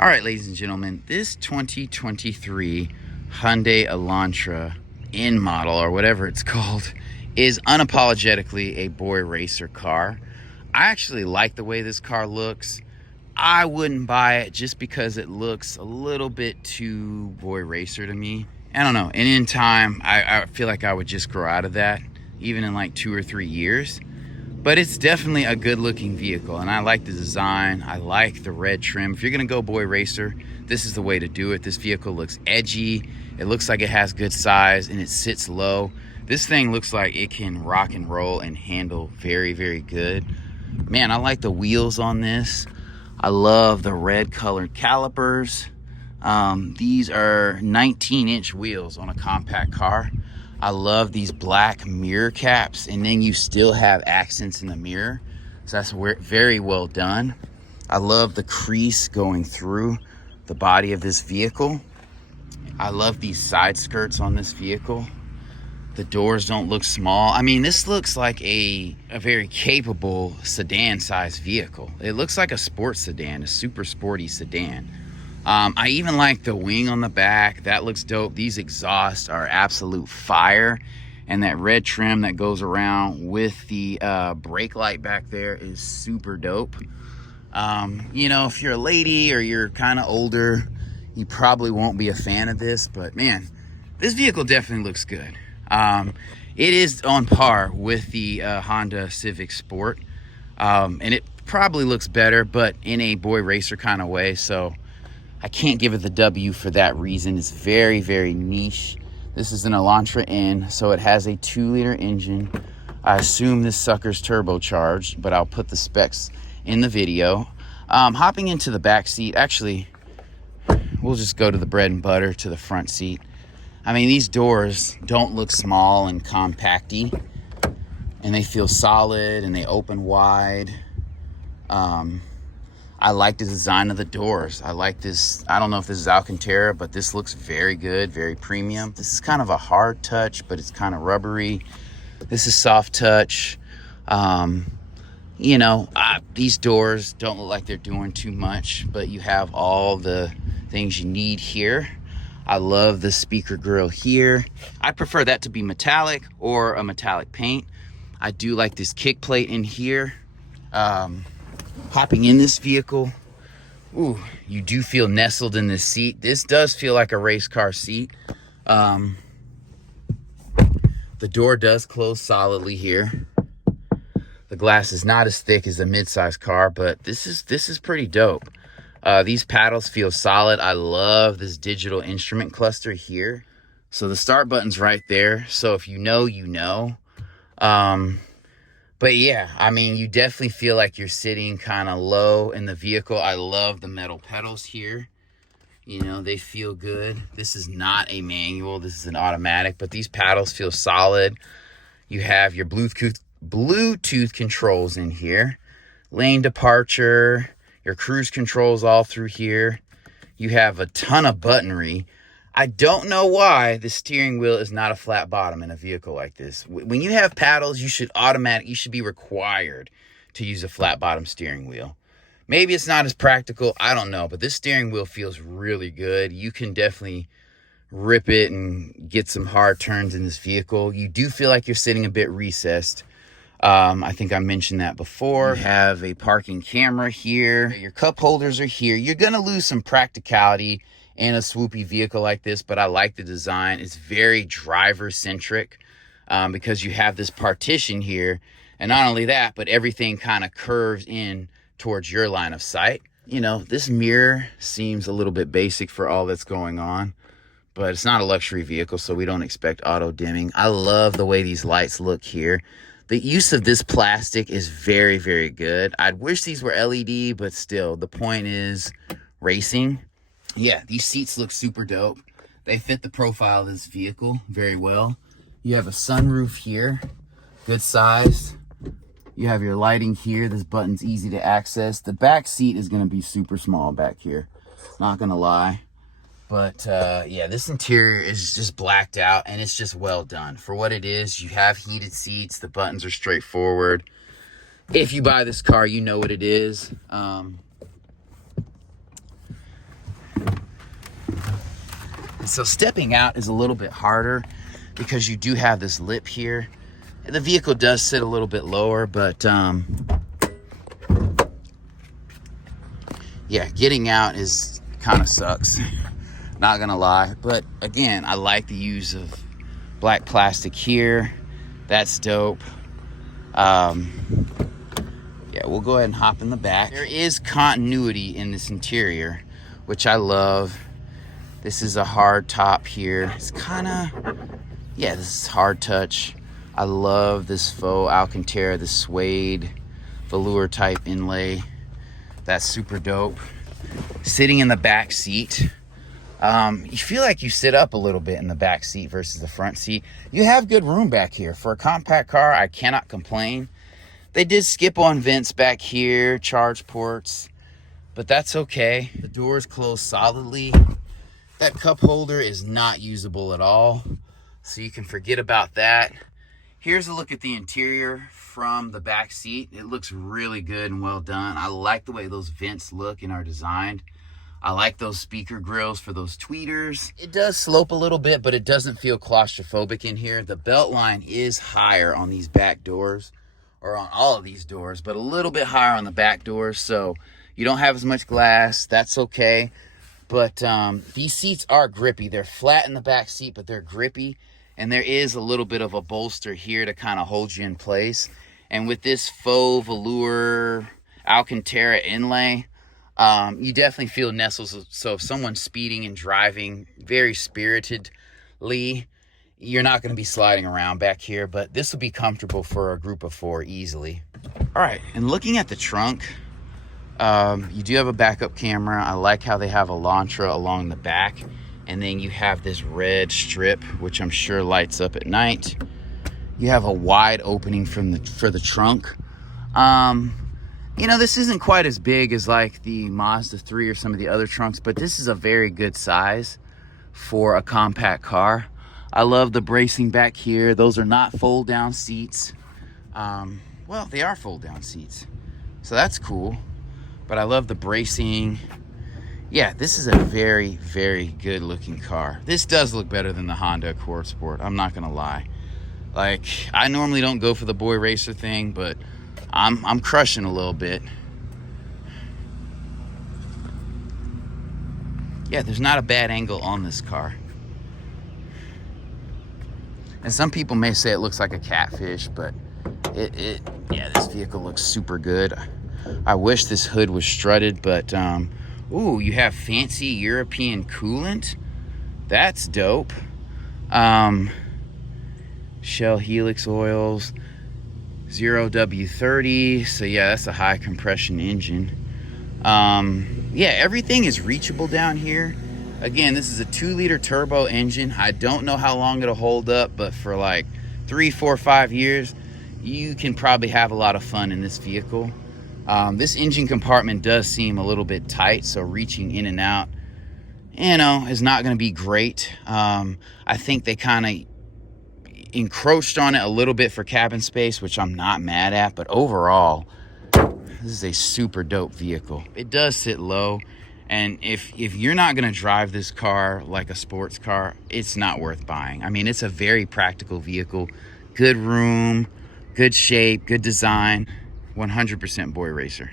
All right, ladies and gentlemen, this 2023 Hyundai Elantra N model, or whatever it's called, is unapologetically a boy racer car. I actually like the way this car looks. I wouldn't buy it just because it looks a little bit too boy racer to me. I don't know, and in time, I feel like I would just grow out of that, even in like 2 or 3 years. But it's definitely a good looking vehicle, and I like the design. I like the red trim. If you're gonna go boy racer, this is the way to do it. This vehicle looks edgy. It looks like it has good size, and it sits low. This thing looks like it can rock and roll and handle very, very good. Man, I like the wheels on this. I love the red colored calipers. These are 19-inch wheels on a compact car. I love these black mirror caps, and then you still have accents in the mirror. So that's very well done. I love the crease going through the body of this vehicle. I love these side skirts on this vehicle. The doors don't look small. I mean, this looks like a very capable sedan-sized vehicle. It looks like a sports sedan, a super sporty sedan. I even like the wing on the back. That looks dope. These exhausts are absolute fire. And that red trim that goes around with the brake light back there is super dope. You know, if you're a lady or you're kind of older, you probably won't be a fan of this. But man, this vehicle definitely looks good. It is on par with the Honda Civic Sport. And it probably looks better, but in a boy racer kind of way. So I can't give it the W for that reason. It's very, very niche. This is an Elantra N, so it has a 2-liter engine. I assume this sucker's turbocharged, but I'll put the specs in the video. Hopping into the back seat, actually, we'll just go to the bread and butter, to the front seat. I mean, these doors don't look small and compacty, and they feel solid, and they open wide. I like the design of the doors. I like this. I don't know if this is Alcantara, but this looks very good, very premium. This is kind of a hard touch, but it's kind of rubbery. This is soft touch. You know, these doors don't look like they're doing too much, but you have all the things you need here. I love the speaker grill here. I prefer that to be metallic or a metallic paint. I do like this kick plate in here. Hopping in this vehicle, ooh, you do feel nestled in this seat. This does feel like a race car seat. The door does close solidly here. The glass is not as thick as a midsize car, but this is pretty dope. These paddles feel solid. I love this digital instrument cluster here. So the start button's right there. So if you know, you know. But yeah, I mean, you definitely feel like you're sitting kind of low in the vehicle. I love the metal pedals here. You know, they feel good. This is not a manual. This is an automatic, but these paddles feel solid. You have your Bluetooth controls in here. Lane departure, your cruise controls all through here. You have a ton of buttonry. I don't know why the steering wheel is not a flat bottom in a vehicle like this. When you have paddles, you should be required to use a flat bottom steering wheel. Maybe it's not as practical, I don't know, but this steering wheel feels really good. You can definitely rip it and get some hard turns in this vehicle. You do feel like you're sitting a bit recessed. I think I mentioned that before. You have a parking camera here. Your cup holders are here. You're going to lose some practicality in a swoopy vehicle like this, but I like the design. It's very driver-centric because you have this partition here. And not only that, but everything kind of curves in towards your line of sight. You know, this mirror seems a little bit basic for all that's going on, but it's not a luxury vehicle, so we don't expect auto dimming. I love the way these lights look here. The use of this plastic is very, very good. I'd wish these were LED, but still, the point is racing. Yeah, these seats look super dope. They fit the profile of this vehicle very well. You have a sunroof here, good size. You have your lighting here. This button's easy to access. The back seat is going to be super small back here, not going to lie. But yeah, this interior is just blacked out, and it's just well done. For what it is, you have heated seats. The buttons are straightforward. If you buy this car, you know what it is. So stepping out is a little bit harder because you do have this lip here. The vehicle does sit a little bit lower, but yeah, getting out is kind of sucks, not gonna lie. But again, I like the use of black plastic here. That's dope. Yeah, we'll go ahead and hop in the back. There is continuity in this interior, which I love. This is a hard top here. It's kind of, yeah, this is hard touch. I love this faux Alcantara, the suede velour type inlay. That's super dope. Sitting in the back seat, you feel like you sit up a little bit in the back seat versus the front seat. You have good room back here. For a compact car, I cannot complain. They did skip on vents back here, charge ports, but that's okay. The doors close solidly. That cup holder is not usable at all, so you can forget about that. Here's a look at the interior from the back seat. It looks really good and well done. I like the way those vents look and are designed. I like those speaker grills for those tweeters. It does slope a little bit, but it doesn't feel claustrophobic in here. The belt line is higher on these back doors, or on all of these doors, but a little bit higher on the back doors, so you don't have as much glass. That's okay. But these seats are grippy. They're flat in the back seat, but they're grippy. And there is a little bit of a bolster here to kind of hold you in place. And with this faux velour Alcantara inlay, you definitely feel nestled. So if someone's speeding and driving very spiritedly, you're not going to be sliding around back here. But this will be comfortable for a group of 4 easily. All right, and looking at the trunk, you do have a backup camera. I like how they have Elantra along the back. And then you have this red strip, which I'm sure lights up at night. You have a wide opening for the trunk. You know, this isn't quite as big as like the Mazda 3 or some of the other trunks, but this is a very good size for a compact car. I love the bracing back here. Those are not fold down seats. Well, they are fold down seats, so that's cool. But I love the bracing. Yeah, this is a very, very good looking car. This does look better than the Honda Accord Sport, I'm not gonna lie. Like, I normally don't go for the boy racer thing, but I'm crushing a little bit. Yeah, there's not a bad angle on this car. And some people may say it looks like a catfish, but yeah, this vehicle looks super good. I wish this hood was strutted, but ooh, you have fancy European coolant. That's dope. Shell Helix oils, 0W30. So yeah, that's a high compression engine. Yeah, everything is reachable down here. Again, this is a 2-liter turbo engine. I don't know how long it'll hold up, but for like 3, 4, 5 years, you can probably have a lot of fun in this vehicle. This engine compartment does seem a little bit tight, so reaching in and out, you know, is not going to be great. I think they kind of encroached on it a little bit for cabin space, which I'm not mad at, but overall, this is a super dope vehicle. It does sit low, and if you're not going to drive this car like a sports car, it's not worth buying. I mean, it's a very practical vehicle. Good room, good shape, good design. 100% boy racer.